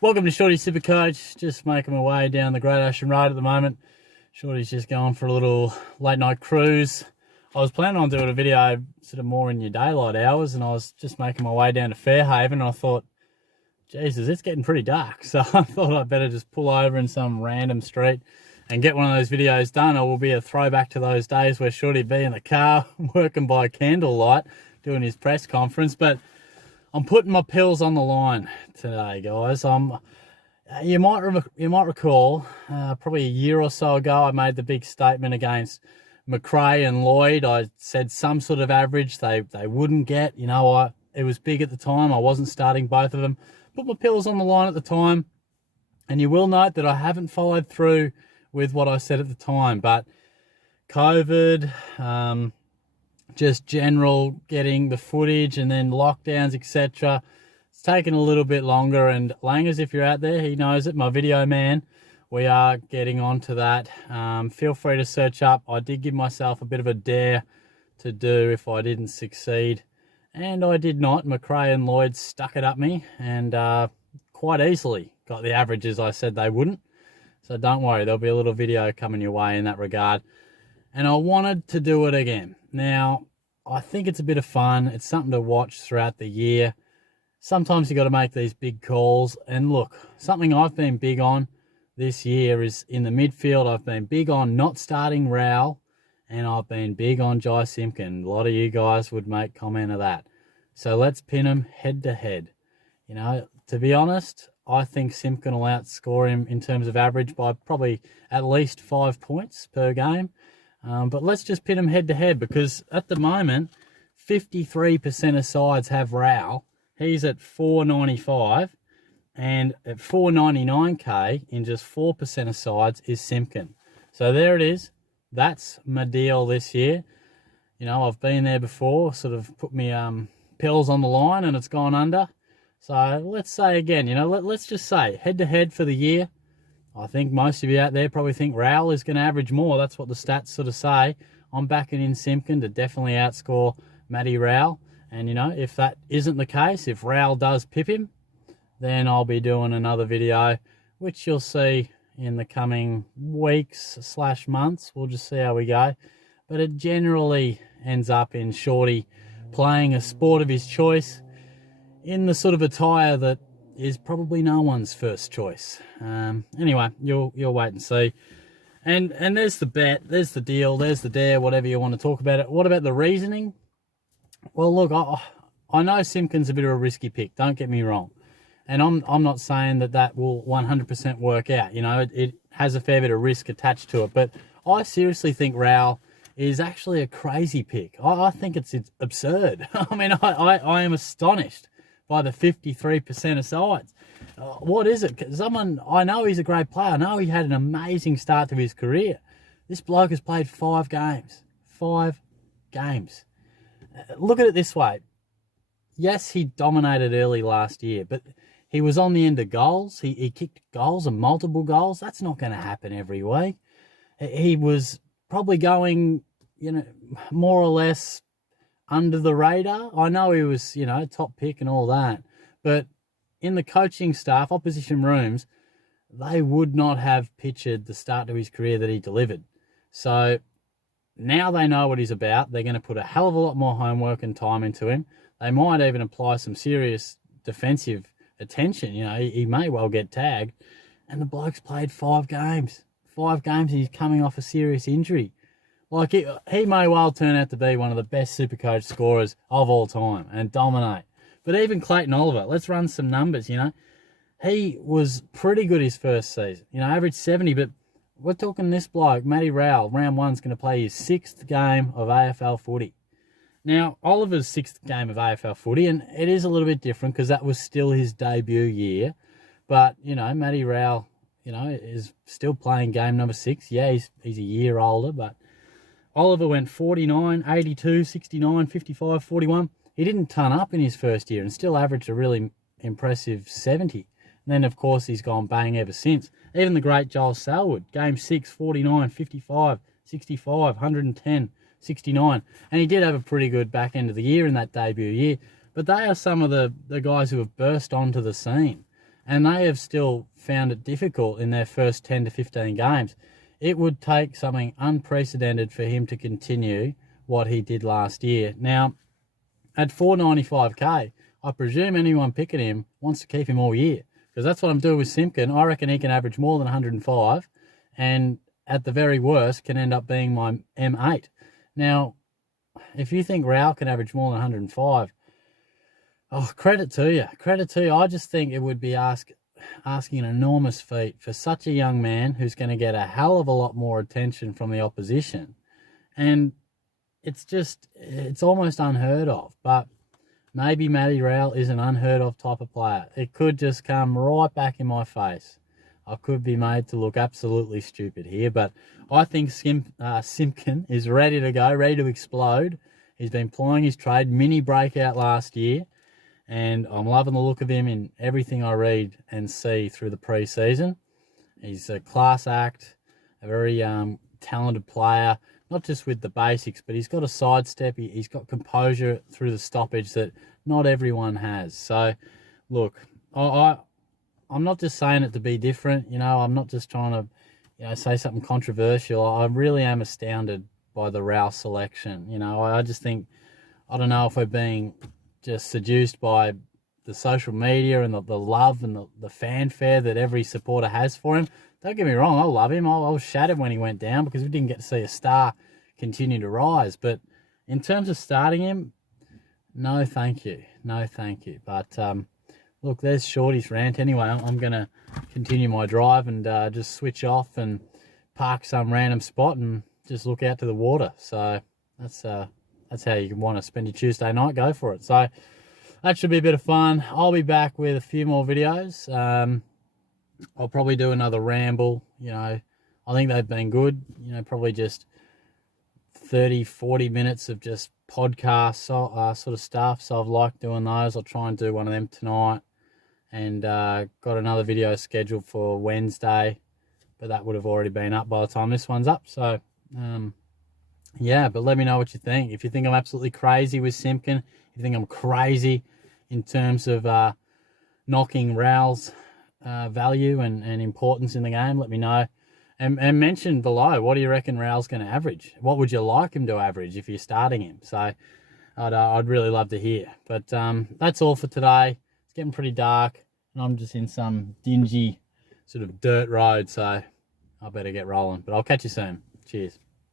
Welcome to Shorty's Supercoach. Just making my way down the Great Ocean Road at the moment. Shorty's just going for a little late night cruise. I was planning on doing a video sort of more in your daylight hours, and I was just making my way down to Fairhaven, and I thought, Jesus, it's getting pretty dark. So I thought I'd better just pull over in some random street and get one of those videos done. It will be a throwback to those days where Shorty'd be in the car working by candlelight doing his press conference. But I'm putting my pills on the line today, guys. You might recall probably a year or so ago I made the big statement against McRae and Lloyd. I said some sort of average they wouldn't get. It was big at the time. I wasn't starting both of them. Put my pills on the line at the time, and you will note that I haven't followed through with what I said at the time. But COVID, just general getting the footage and then lockdowns, etc. It's taken a little bit longer, and Langers, if you're out there, he knows it, my video man, we are getting on to that. Feel free to search up. I did give myself a bit of a dare to do if I didn't succeed, and I did not. McRae and Lloyd stuck it up me, and quite easily got the averages I said they wouldn't. So don't worry, there'll be a little video coming your way in that regard. And I wanted to do it again. Now, I think it's a bit of fun. It's something to watch throughout the year. Sometimes you got to make these big calls. And look, something I've been big on this year is in the midfield. I've been big on not starting Rowell, and I've been big on Jai Simpkin. A lot of you guys would make comment of that. So let's pin them head to head. To be honest, I think Simpkin will outscore him in terms of average by probably at least 5 points per game. But let's just pin them head to head, because at the moment, 53% of sides have Rowell. He's at 495, and at 499k in just 4% of sides is Simpkin. So there it is. That's my deal this year. I've been there before, sort of put me pills on the line and it's gone under. So let's say again, let's just say head to head for the year. I think most of you out there probably think Rowell is going to average more. That's what the stats sort of say. I'm backing in Simpkin to definitely outscore Matty Rowell. And, if that isn't the case, if Rowell does pip him, then I'll be doing another video, which you'll see in the coming weeks/months. We'll just see how we go. But it generally ends up in Shorty playing a sport of his choice in the sort of attire that is probably no one's first choice. Anyway, you'll wait and see. And there's the bet, there's the deal, there's the dare, whatever you want to talk about it. What about the reasoning? Well, look, I know Simpkin's a bit of a risky pick, don't get me wrong. And I'm not saying that will 100% work out. It has a fair bit of risk attached to it. But I seriously think Rowell is actually a crazy pick. I think it's absurd. I mean, I am astonished by the 53% of sides. What is it? I know he's a great player. I know he had an amazing start to his career. This bloke has played 5 games. 5 games. Look at it this way. Yes, he dominated early last year, but he was on the end of goals. He kicked goals and multiple goals. That's not going to happen every week. He was probably going, more or less under the radar. I know he was, top pick and all that. But in the coaching staff, opposition rooms, they would not have pictured the start to his career that he delivered. So now they know what he's about. They're going to put a hell of a lot more homework and time into him. They might even apply some serious defensive attention. He may well get tagged. And the bloke's played 5 games. 5 games, and he's coming off a serious injury. Like, he may well turn out to be one of the best Supercoach scorers of all time and dominate. But even Clayton Oliver, let's run some numbers, He was pretty good his first season. Averaged 70, but we're talking this bloke, Matty Rowell, round 1's going to play his 6th game of AFL footy. Now, Oliver's 6th game of AFL footy, and it is a little bit different because that was still his debut year. But, Matty Rowell, is still playing game number 6. Yeah, he's a year older, but Oliver went 49, 82, 69, 55, 41. He didn't ton up in his first year and still averaged a really impressive 70. And then, of course, he's gone bang ever since. Even the great Joel Selwood, game 6, 49, 55, 65, 110, 69. And he did have a pretty good back end of the year in that debut year. But they are some of the guys who have burst onto the scene. and they have still found it difficult in their first 10 to 15 games. It would take something unprecedented for him to continue what he did last year. Now, at $4.95k, I presume anyone picking him wants to keep him all year, because that's what I'm doing with Simpkin. I reckon he can average more than 105, and at the very worst can end up being my M8. Now, if you think Rowell can average more than 105, oh, credit to you. Credit to you. I just think it would be asking an enormous feat for such a young man who's going to get a hell of a lot more attention from the opposition. And it's almost unheard of. But maybe Matty Rowell is an unheard of type of player. It could just come right back in my face. I could be made to look absolutely stupid here, but I think Simpkin is ready to go, ready to explode. He's been plying his trade, mini breakout last year, and I'm loving the look of him in everything I read and see through the pre-season. He's a class act, a very talented player, not just with the basics, but he's got a sidestep. He's got composure through the stoppage that not everyone has. So, look, I'm not just saying it to be different. I'm not just trying to, say something controversial. I really am astounded by the Rowell selection. I just think, I don't know if we're being just seduced by the social media and the love and the fanfare that every supporter has for him. Don't get me wrong, I love him. I was shattered when he went down because we didn't get to see a star continue to rise. But in terms of starting him, no thank you. No thank you. But look, there's Shorty's rant. Anyway, I'm going to continue my drive and just switch off and park some random spot and just look out to the water. So that's how you want to spend your Tuesday night. Go for it. So that should be a bit of fun. I'll be back with a few more videos. I'll probably do another ramble. I think they've been good. Probably just 30, 40 minutes of just podcast sort of stuff. So I've liked doing those. I'll try and do one of them tonight. And got another video scheduled for Wednesday, but that would have already been up by the time this one's up. So, yeah, but let me know what you think. If you think I'm absolutely crazy with Simpkin, if you think I'm crazy in terms of knocking Rowell's value and importance in the game, let me know. And mention below, what do you reckon Rowell's going to average? What would you like him to average if you're starting him? So I'd really love to hear. But that's all for today. It's getting pretty dark, and I'm just in some dingy sort of dirt road, so I better get rolling. But I'll catch you soon. Cheers.